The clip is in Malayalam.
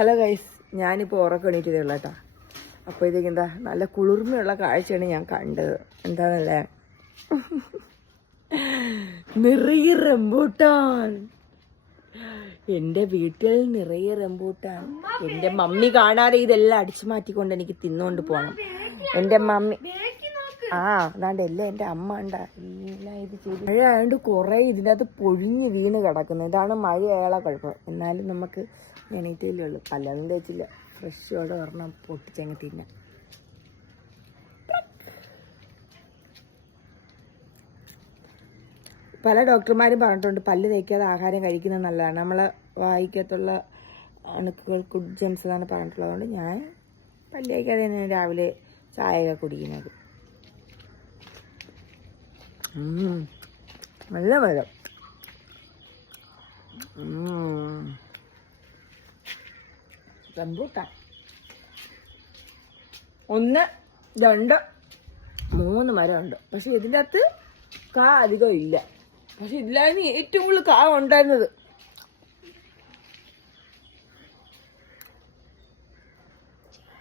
ഹലോ ഗൈസ്, ഞാനിപ്പോൾ ഉറക്കം എണീറ്റതേ ഉള്ളൂ കേട്ടോ. അപ്പോഴത്തേക്ക് എന്താ നല്ല കുളിർമയുള്ള കാഴ്ചയാണ് ഞാൻ കണ്ടത്. എന്താന്നല്ലേ, നിറയെ റംബൂട്ടാൻ. എൻ്റെ വീട്ടിൽ നിറയെ റംബൂട്ടാൻ. എൻ്റെ മമ്മി കാണാതെ ഇതെല്ലാം അടിച്ചു മാറ്റിക്കൊണ്ട് എനിക്ക് തിന്നുകൊണ്ട് പോകണം. എൻ്റെ മമ്മി അതാണ്ട് എല്ലാം എൻ്റെ അമ്മ ഉണ്ടാ എല്ലാം ഇത് ചെയ്ത്. മഴ ആയതുകൊണ്ട് കുറേ ഇതിനകത്ത് പൊഴിഞ്ഞ് വീണ് കിടക്കുന്നു. ഇതാണ് മഴയായാളെ കുഴപ്പം. എന്നാലും നമുക്ക് എണീറ്റല്ലേ ഉള്ളൂ. പല്ലൊന്നും തേച്ചില്ല. ഫ്രഷോടെ ഒരെണ്ണം പൊട്ടിച്ചങ്ങ് തിന്നാം. പല ഡോക്ടർമാരും പറഞ്ഞിട്ടുണ്ട് പല്ല് തേക്കാതെ ആഹാരം കഴിക്കുന്നത് നല്ലതാണ്. നമ്മളെ വായിക്കത്തുള്ള അണുക്കൾ ഗുഡ് ജെംസ് എന്നാണ് പറഞ്ഞിട്ടുള്ളത്. അതുകൊണ്ട് ഞാൻ പല്ല് തേക്കാതെ തന്നെ രാവിലെ ചായയൊക്കെ കുടിക്കുന്നത്. നല്ല മരം. റംബൂട്ടാൻ 1, 2, 3 മരമുണ്ട്. പക്ഷെ ഇതിൻ്റെ അകത്ത് കാ അധികം ഇല്ല. പക്ഷെ ഇതിലാണ് ഏറ്റവും കൂടുതൽ കാ ഉണ്ടായിരുന്നത്.